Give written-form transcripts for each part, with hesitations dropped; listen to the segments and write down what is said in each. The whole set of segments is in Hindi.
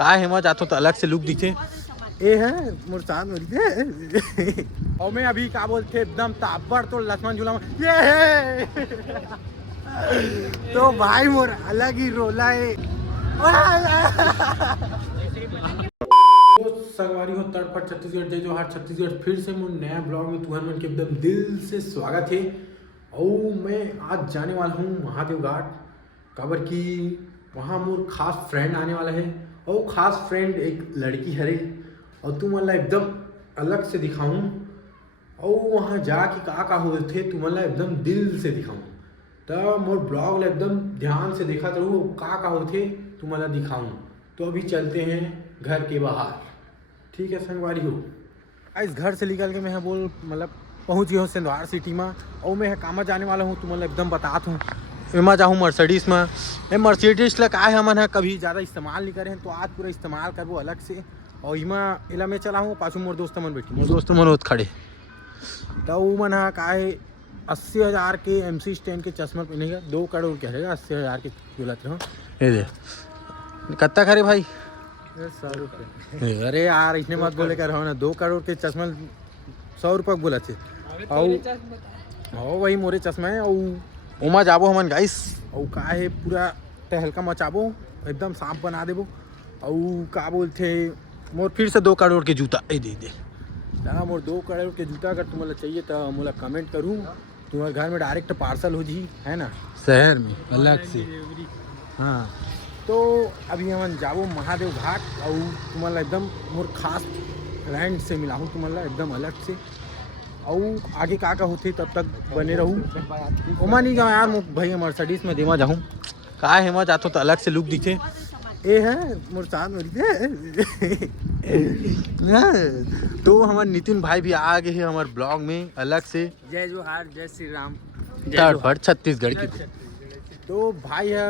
का है मत आतो तो अलग से लुक दिखे ए है मोर साथ मरी थे और मैं अभी क्या बोलते एकदम ताबर तो लक्ष्मण झूला में ये है तो भाई मोर अलग ही रोला है। संगवारी हो तड़पट छत्तीसगढ़ जय जोहार छत्तीसगढ़ फिर से मोर नया ब्लॉग में तुहर मन के एकदम दिल से स्वागत है। और मैं आज जाने वाला हूँ महादेव घाट काबर की वहाँ मोर खास फ्रेंड आने वाला है और खास फ्रेंड एक लड़की है और तुम मला एकदम अलग से दिखाऊं और वहाँ जाके का होते तुम मला एकदम दिल से दिखाऊं तो मोर ब्लॉग एकदम ध्यान से देखा रहो का होते तुम मला दिखाऊं। तो अभी चलते हैं घर के बाहर, ठीक है संगवारी हो। इस घर से निकल के मैं बोल मतलब पहुँच गया हूँ सिंधवार सिटी में और मैं कामा जाने वाला हूँ तुम्हें एकदम बतात हूँ। मैं जाऊँ मर्सिडीज में, मैं मर्सिडीज का है हमन है कभी ज़्यादा इस्तेमाल नहीं करे तो आज पूरा इस्तेमाल करबो अलग से। और इमा इला मैं चला हूँ पाछू मोर दोस्त मन बैठी मोर दोस्त मन होत खड़े तो वो मन है का है 80,000 के MC स्टैंड के चश्मा पहनेगा 2 करोड़ क्या रहेगा 80,000 के बोलते रहो ये दे कत्ता खरे भाई 100 रुपये। अरे यार इतने मत बोले कर रहा ना 2 करोड़ के चश्मा 100 रुपये बोला थे और वही मोरे चश्मा है और उमा जाबो हमन गाइस और का है पूरा टहलका मचाबो एकदम साफ बना देबो और का बोलते मोर फिर से 2 करोड़ के जूता दे दा मोर 2 करोड़ के जूता अगर तुम्हें चाहिए तो मोला कमेंट करूँ तुम्हारे घर में डायरेक्ट पार्सल हो जी है ना शहर में अलग से। हाँ तो अभी हम जाबो महादेव घाट और तुम्हारा एकदम मोर खास फ्रेंड से मिला हूँ तुम्हारा एकदम अलग से और आगे का होते तब तक बने रहूँ। ओमा नहीं जाऊँ यार भाई मर्सिडीज में देवा जाऊँ का है मत आतो तो अलग से लुक दिखे ए है मोर साथ मरी थे तो हमारे नितिन भाई भी आ गए हैं हमारे ब्लॉग में अलग से। जय जोहार जय श्री राम तड़फड़ छत्तीसगढ़ की तो भाई है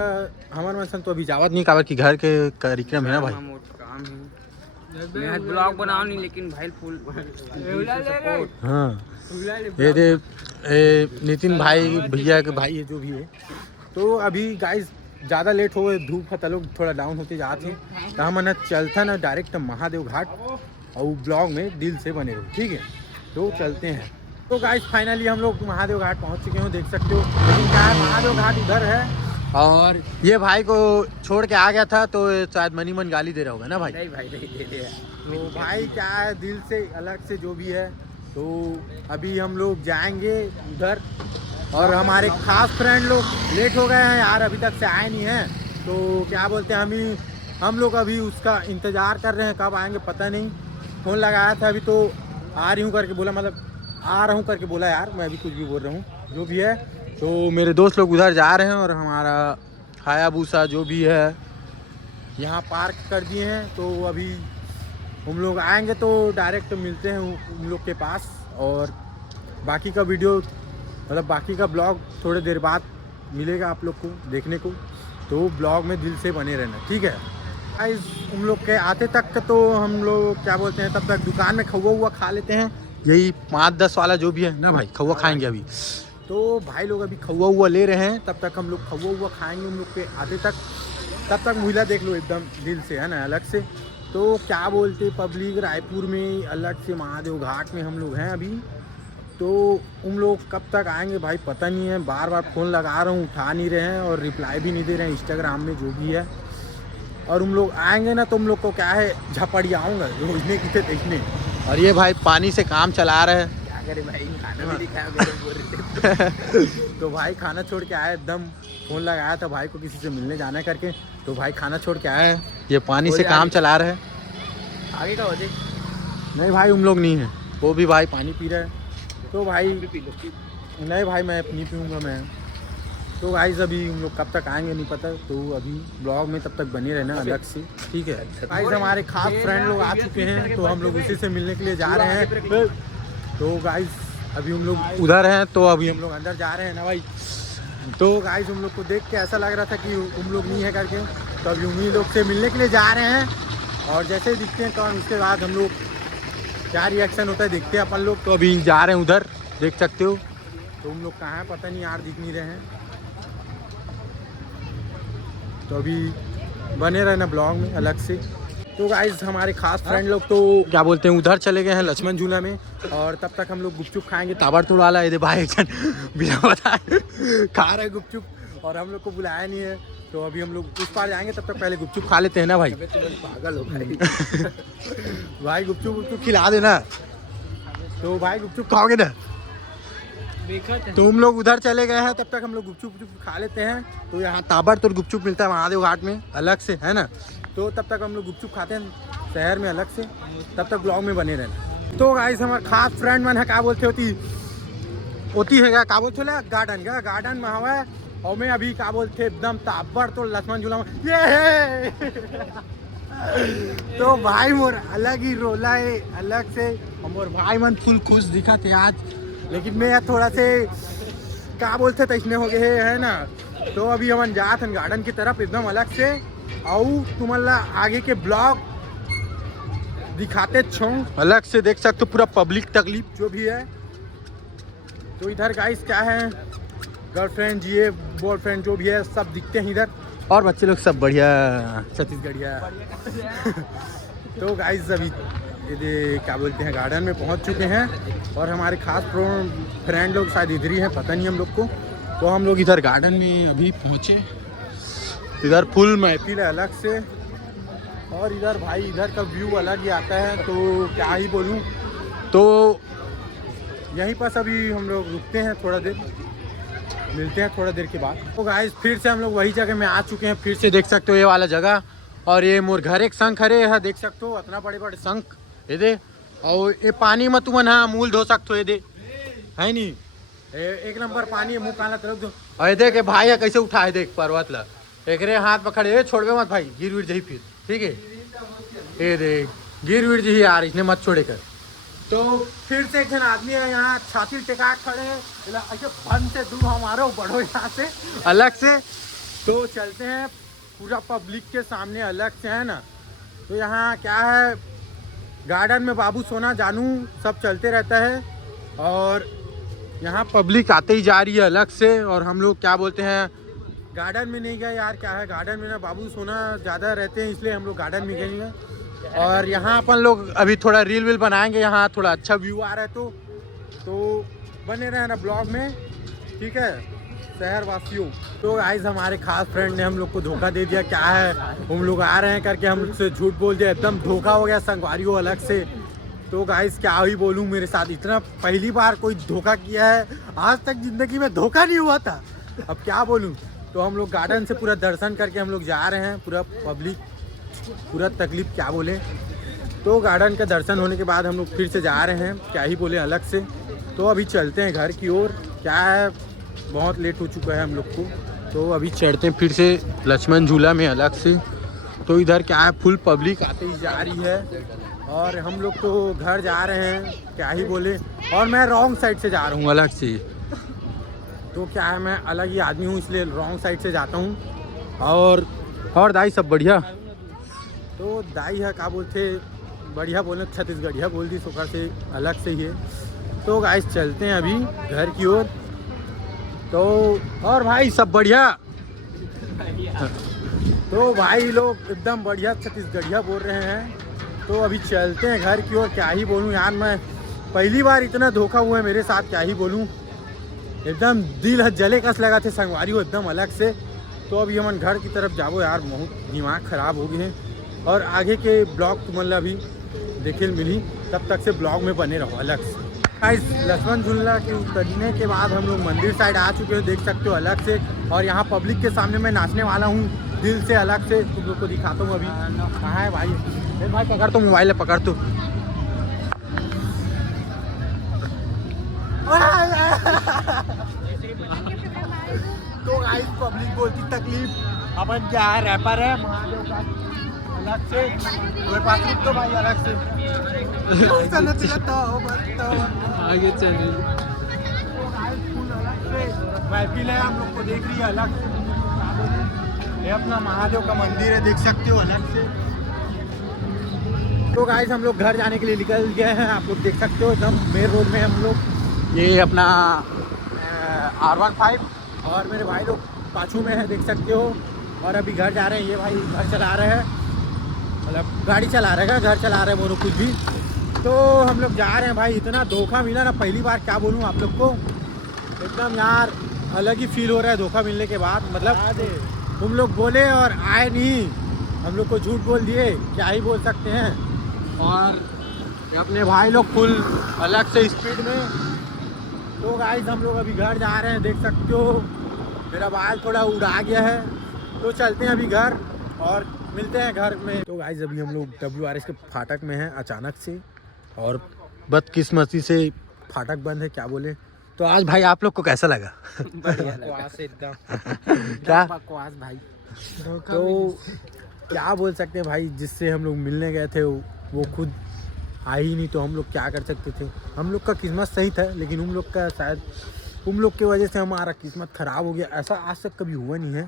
हमारे मन तो अभी जावत नहीं काबर की घर के कार्यक्रम है ना भाई काम है मैं ब्लॉग बनाओ नहीं लेकिन भाई फुल सपोर्ट। हाँ ये दे नितिन भाई भैया के भाई है जो भी है। तो अभी गाइस ज़्यादा लेट हो गए धूप है लोग थोड़ा डाउन होते जाते हैं तो हम चलता ना डायरेक्ट महादेव घाट और ब्लॉग में दिल से बने रहो, ठीक है। तो चलते हैं। तो गाइस फाइनली हम लोग महादेव घाट पहुंच चुके हैं देख सकते हो। लेकिन क्या है महादेव घाट इधर है और ये भाई को छोड़ के आ गया था तो शायद मनी मन गाली दे रहा होगा ना भाई। नहीं भाई नहीं दे दिया तो भाई क्या है दिल से अलग से जो भी है। तो अभी हम लोग जाएंगे उधर और हमारे खास फ्रेंड लोग लेट हो गए हैं यार अभी तक से आए नहीं हैं तो क्या बोलते हैं हम लोग अभी उसका इंतज़ार कर रहे हैं कब आएंगे पता नहीं। फ़ोन लगाया था अभी तो आ रही हूँ करके बोला मतलब आ रहा हूँ करके बोला यार मैं अभी कुछ भी बोल रहा हूँ जो भी है। तो मेरे दोस्त लोग उधर जा रहे हैं और हमारा हायाबूसा जो भी है यहाँ पार्क कर दिए हैं। तो अभी हम लोग आएंगे तो डायरेक्ट मिलते हैं उन लोग के पास और बाकी का वीडियो मतलब बाकी का ब्लॉग थोड़ी देर बाद मिलेगा आप लोग को देखने को। तो ब्लॉग में दिल से बने रहना, ठीक है। गाइस उन लोग के आते तक तो हम लोग क्या बोलते हैं तब तक दुकान में खौवा हुआ खा लेते हैं यही 5-10 वाला जो भी है ना भाई खौवा खाएंगे अभी। तो भाई लोग अभी खौवा हुआ ले रहे हैं तब तक हम लोग खौवा हुआ खाएंगे उन लोग के आते तक। तब तक महिला देख लो एकदम दिल से है ना अलग से। तो क्या बोलते पब्लिक रायपुर में अलग से महादेव घाट में हम लोग हैं अभी। तो उन लोग कब तक आएंगे भाई पता नहीं है। बार बार फ़ोन लगा रहा हूँ उठा नहीं रहे हैं और रिप्लाई भी नहीं दे रहे हैं इंस्टाग्राम में जो भी है। और उम लोग आएंगे ना तो उन लोग को क्या है झपड़ियाऊँगा रोजने की थे देखने। और ये भाई पानी से काम चला रहे हैं क्या करे भाई खाना भी दिखाया तो भाई खाना छोड़ के आए एकदम फ़ोन लगाया था भाई को किसी से मिलने जाना है करके तो भाई खाना छोड़ के आए ये पानी से काम चला रहे हैं। आगे का होते नहीं भाई उन लोग नहीं है वो भी भाई पानी पी रहे हैं। तो भाई नहीं भाई मैं नहीं पीऊँगा मैं। तो गाइस अभी हम लोग कब तक आएंगे नहीं पता तो अभी ब्लॉग में तब तक बने रहना अलग से, ठीक है। गाइस हमारे खास फ्रेंड लोग आ चुके हैं तो हम लोग उसी से मिलने के लिए जा रहे हैं। तो गाइस अभी हम लोग उधर हैं तो अभी हम लोग अंदर जा रहे हैं ना भाई। तो गाइस हम लोग को देख के ऐसा लग रहा था कि तुम लोग नहीं है करके तो अभी उन्हीं लोग से मिलने के लिए जा रहे हैं और जैसे ही दिखते हैं तो उसके बाद हम लोग क्या रिएक्शन होता है देखते हैं अपन लोग। तो अभी जा रहे हैं उधर देख सकते हो। तो हम लोग कहाँ हैं पता नहीं यार दिख नहीं रहे हैं। तो अभी बने रहना ब्लॉग में अलग से। तो गाइस हमारे खास फ्रेंड लोग तो क्या बोलते हैं उधर चले गए हैं लक्ष्मण झूला में, और तब तक हम लोग गुपचुप खाएंगे। ताबड़तोड़ वाला ये भाई बिना बताए खा रहे गुपचुप, और हम लोग को बुलाया नहीं है। तो अभी हम लोग उस पार जाएंगे, तब तक पहले गुपचुप खा लेते हैं ना भाई। पागल हो भाई। भाई गुपचुप खिला देना। तो भाई गुपचुप खाओगे ना? तुम लोग उधर चले गए हैं, तब तक हम लोग गुपचुप खा लेते हैं। तो यहाँ ताबड़तोड़ गुपचुप मिलता है महादेव घाट में अलग से, है ना। तो तब तक हम लोग गुपचुप खाते हैं शहर में अलग से, तब तक ब्लॉग में बने रहना। तो गाइस हमारे खास फ्रेंड मन है क्या बोलते होती है क्या बोलते गार्डन में हवा है, और मैं अभी क्या बोलते एकदम ताबड़तोड़ लक्ष्मण झूला में ये तो भाई मोर अलग ही रोला है अलग से। और भाई मन फुल खुश दिखा थे आज, लेकिन मैं थोड़ा से क्या बोलते थे इसमें हो गए है ना। तो अभी हम जात हैं गार्डन की तरफ एकदम अलग से, और तुम्हारा आगे के ब्लॉग दिखाते छो अलग से, देख सकते हो पूरा पब्लिक तकलीफ जो भी है। तो इधर गाइस क्या है, गर्लफ्रेंड जी बॉयफ्रेंड जो भी है सब दिखते हैं इधर, और बच्चे लोग सब बढ़िया छत्तीसगढ़िया। तो गाइस अभी ये क्या बोलते हैं गार्डन में पहुंच चुके हैं, और हमारे खास फ्रेंड लोग शायद इधर ही हैं, पता नहीं हम लोग को। तो हम लोग इधर गार्डन में अभी पहुंचे, इधर फुल महफिल है अलग से, और इधर भाई इधर का व्यू अलग ही आता है। तो क्या ही बोलूं, तो यहीं पर अभी हम लोग रुकते हैं, थोड़ा देर मिलते हैं थोड़ा देर के बाद। तो गाइस फिर से हम लोग वही जगह में आ चुके हैं, फिर से देख सकते हो ये वाला जगह, और ये मोर घर एक शंख हरे है, देख सकते हो इतना बड़े बड़े शंख ये दे, और ये पानी में तुम हाँ मूल धो सकते हो ये दे, है नहीं एक नंबर पानी है, मुँह काला तरफ दो। और ये देख भाई है कैसे उठाए देख पर्वत ला, एक रे हाथ पकड़े छोड़वे मत भाई, गिर विर जही फिर, ठीक है ये देख गिर विर जही यार, इसने मत छोड़े कर। तो फिर से एक जन आदमी है यहाँ छाती टेका खड़े हैं, ऐसे बन से दूर हमारे बढ़ो यहाँ से अलग से। तो चलते हैं पूरा पब्लिक के सामने अलग से, है ना। तो यहाँ क्या है, गार्डन में बाबू सोना जानू सब चलते रहता है, और यहाँ पब्लिक आते ही जा रही है अलग से। और हम लोग क्या बोलते हैं गार्डन में नहीं गए यार, क्या है गार्डन में ना बाबू सोना ज़्यादा रहते हैं, इसलिए हम लोग गार्डन में गए हैं। और यहाँ अपन लोग अभी थोड़ा रील वील बनाएंगे, यहाँ थोड़ा अच्छा व्यू आ रहा है, तो बने रहे ना ब्लॉग में, ठीक है शहर वासियों। तो गाइस हमारे खास फ्रेंड ने हम लोग को धोखा दे दिया, क्या है हम लोग आ रहे हैं करके हम लोग से झूठ बोल दिया, एकदम धोखा हो गया संगवारियों अलग से। तो गाइस क्या ही बोलूँ, मेरे साथ इतना पहली बार कोई धोखा किया है, आज तक ज़िंदगी में धोखा नहीं हुआ था, अब क्या बोलूँ। तो हम लोग गार्डन से पूरा दर्शन करके हम लोग जा रहे हैं, पूरा पब्लिक पूरा तकलीफ क्या बोले। तो गार्डन का दर्शन होने के बाद हम लोग फिर से जा रहे हैं, क्या ही बोले अलग से। तो अभी चलते हैं घर की ओर, क्या है बहुत लेट हो चुका है हम लोग को। तो अभी चढ़ते हैं फिर से लक्ष्मण झूला में अलग से। तो इधर क्या है फुल पब्लिक आते ही जा रही है, और हम लोग तो घर जा रहे हैं, क्या ही बोले। और मैं रॉन्ग साइड से जा रहा हूँ अलग से, तो क्या है मैं अलग ही आदमी हूँ, इसलिए रॉन्ग साइड से जाता हूँ। और दाई सब बढ़िया, तो दाई है क्या बोलते बढ़िया बोले, छत्तीसगढ़िया बोल दी सोकर से अलग से ही है। तो गाइस चलते हैं अभी घर की ओर। तो और भाई सब बढ़िया, तो भाई लोग एकदम बढ़िया छत्तीसगढ़िया बोल रहे हैं। तो अभी चलते हैं घर की ओर, क्या ही बोलूँ यार, मैं पहली बार इतना धोखा हुआ है मेरे साथ, क्या ही बोलूँ, एकदम दिल जले कस लगा थे संगवारी हो एकदम अलग से। तो अभी हम घर की तरफ जाओ यार, बहुत दिमाग ख़राब हो गए हैं। और आगे के ब्लॉग तुम्हारा अभी देखे मिली, तब तक से ब्लॉग में बने रहो अलग से। गाइस लक्ष्मण झूला के उतरने के बाद हम लोग मंदिर साइड आ चुके हो, देख सकते हो अलग से। और यहाँ पब्लिक के सामने मैं नाचने वाला हूँ दिल से अलग से, तुम लोग को दिखाता हूँ। अभी कहाँ है भाई, भाई पकड़ तो मोबाइल है, पकड़ तो। तो गाइस पब्लिक बोलती तकलीफ, अपन क्या है रैपर है महादेव का अलग से, मेरे पास रुक तो भाई अलग से आगे चले। महफिल है हम लोग को देख रही है अलग से, ये अपना महादेव का मंदिर है, देख सकते हो अलग से। तो गाइस हम लोग घर जाने के लिए निकल गए हैं, आप लोग देख सकते हो एकदम मेन रोड में हम लोग, ये अपना R15 और मेरे भाई लोग पाछू में है, देख सकते हो। और अभी घर जा रहे हैं, ये भाई घर चला रहे हैं मतलब गाड़ी चला रहे हैं, घर चला रहे हैं, मोनो कुछ भी। तो हम लोग जा रहे हैं भाई, इतना धोखा मिला ना, पहली बार क्या बोलूँ आप लोग को, एकदम यार अलग ही फील हो रहा है धोखा मिलने के बाद। मतलब तुम लोग बोले और आए नहीं, हम लोग को झूठ बोल दिए, क्या ही बोल सकते हैं। और अपने भाई लोग फुल अलग से स्पीड में। तो गाइस हम लोग अभी घर जा रहे हैं, देख सकते हो मेरा बाल थोड़ा उड़ा गया है। तो चलते हैं अभी घर और मिलते हैं घर में। तो गाइस अभी हम लोग WRS के फाटक में हैं अचानक से, और बदकिस्मती से फाटक बंद है, क्या बोले। तो आज भाई आप लोग को कैसा लगा? बकवास एकदम क्या बकवास भाई। तो क्या बोल सकते हैं भाई, जिससे हम लोग मिलने गए थे वो खुद आई ही नहीं, तो हम लोग क्या कर सकते थे। हम लोग का किस्मत सही था, लेकिन उन लोग का शायद उन लोग की वजह से हमारा किस्मत खराब हो गया। ऐसा आज तक कभी हुआ नहीं है।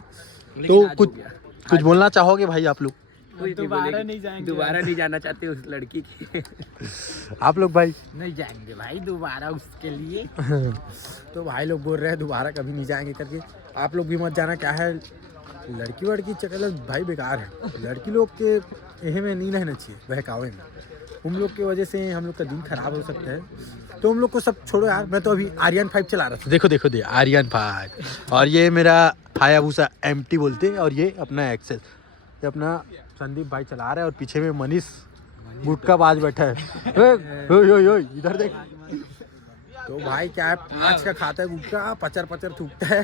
तो कुछ बोलना चाहोगे भाई आप लोग? दोबारा नहीं जाएंगे, दोबारा नहीं जाना चाहते उस लड़की की। आप लोग भाई? नहीं जाएंगे भाई दोबारा उसके लिए। तो भाई लोग बोल रहे हैं दोबारा कभी नहीं जाएंगे करके। आप लोग भी मत जाना, क्या है लड़की वड़की चक्कर भाई बेकार है। लड़की लोग के एहे में नहीं रहना चाहिए, बहकावे में। उन लोग की वजह से हम लोग का दिन खराब हो सकता है। तो हम लोग को सब छोड़ो यार, मैं तो अभी आर्यन 5 चला रहा था। देखो दे आर्यन 5, और ये मेरा हायाबुसा MT बोलते हैं, और ये अपना एक्सेल, ये अपना संदीप भाई चला रहा है, और पीछे में मनीष गुटका बाज बैठा है। ओए इधर देख। तो भाई क्या है, आज का खाता है गुटका, पचर थूकता है।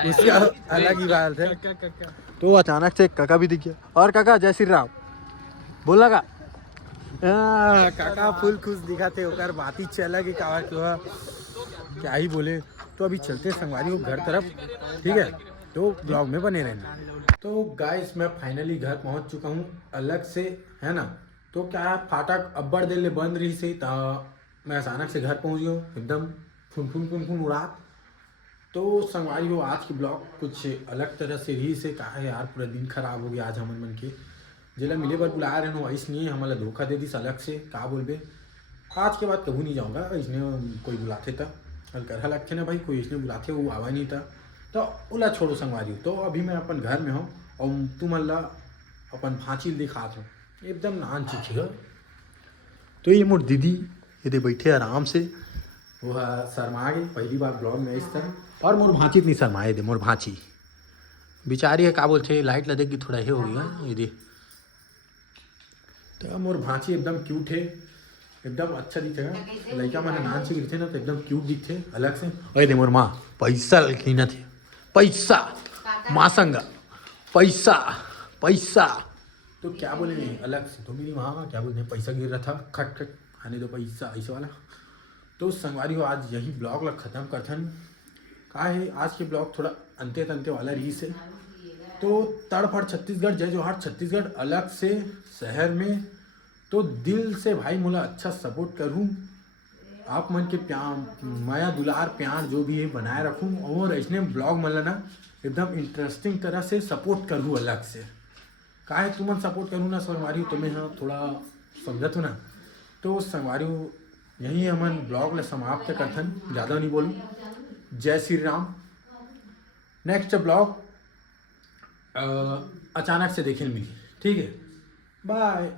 उसका अलग ही बात है। तो अचानक से काका भी दिख गया, और काका जय श्री राम बोला का। काका फुल खुश दिखा थे, ओकर बात ही अलग ही क्या ही बोले। तो अभी चलते हैं संगवारी को घर तरफ, ठीक है। तो ब्लॉग में बने रहना। तो गाइस मैं फाइनली घर पहुंच चुका हूं अलग से, है ना। तो क्या है, फाटक अब्बड़ देर ले बंद रही से, मैं अचानक से घर पहुंच गया हूँ एकदम फुन उड़ा। तो संगवारी हो, आज की ब्लॉग कुछ अलग तरह से रही से, कहा है यार पूरा दिन खराब हो गया आज हमन मन के। जिला मिले बार बुलाया रहे हो, ऐसा नहीं हमारा धोखा दे दी अलग से, का बोलबे। आज के बाद कभी नहीं जाऊँगा, इसने कोई बुलाते था हल्का लगते ना भाई, कोई इसने बुलाते वो आवा नहीं था। तो उला छोड़ो संगवारी। तो अभी मैं अपन घर में हूँ, और तुम अल्लाह अपन भांची दिखा दूँ एकदम नान चीखी है। तो ये मोर दीदी ये दे बैठे आराम से, वो शर्मा गई पहली बार ब्लॉग में इस तरह। और मोर भांची इतनी शर्माए दे, मोर भांची बेचारी है, का बोलते लाइट लदेगी थोड़ा ये हो गया ये दे। तो मोर भांची एकदम क्यूट है, एकदम अच्छा दिखेगा। लड़का मैंने नान से गिरते ना तो एकदम क्यूट दिखते अलग से। अरे दे मोर माँ पैसा लड़की न थे, पैसा माँ संगा पैसा। तो क्या बोले नहीं अलग से, तो मेरी माँ क्या बोलते पैसा गिर रहा था, खट आने दो पैसा ऐसे वाला। तो संगवारी हो, आज यही ब्लॉग लग ख़त्म करथन। का है आज के ब्लॉग थोड़ा अंते तंते वाला रही से। तो तड़फड़ छत्तीसगढ़, जय जोहार छत्तीसगढ़ अलग से शहर में। तो दिल से भाई मोला अच्छा सपोर्ट करूँ, आप मन के प्यार माया दुलार प्यार जो भी है बनाए रखूँ, और ऐसे ब्लॉग मतलब ना एकदम इंटरेस्टिंग तरह से सपोर्ट करूँ अलग से। का है तुमन सपोर्ट करूँ ना संगवारी, तुम्हें हाँ थोड़ा समझत हो ना। तो संगवारी यही हमन ब्लॉग ला समाप्त करथन, ज़्यादा नहीं बोलूँ। जय श्री राम। नेक्स्ट ब्लॉग अचानक से देखे मिली, ठीक है, बाय।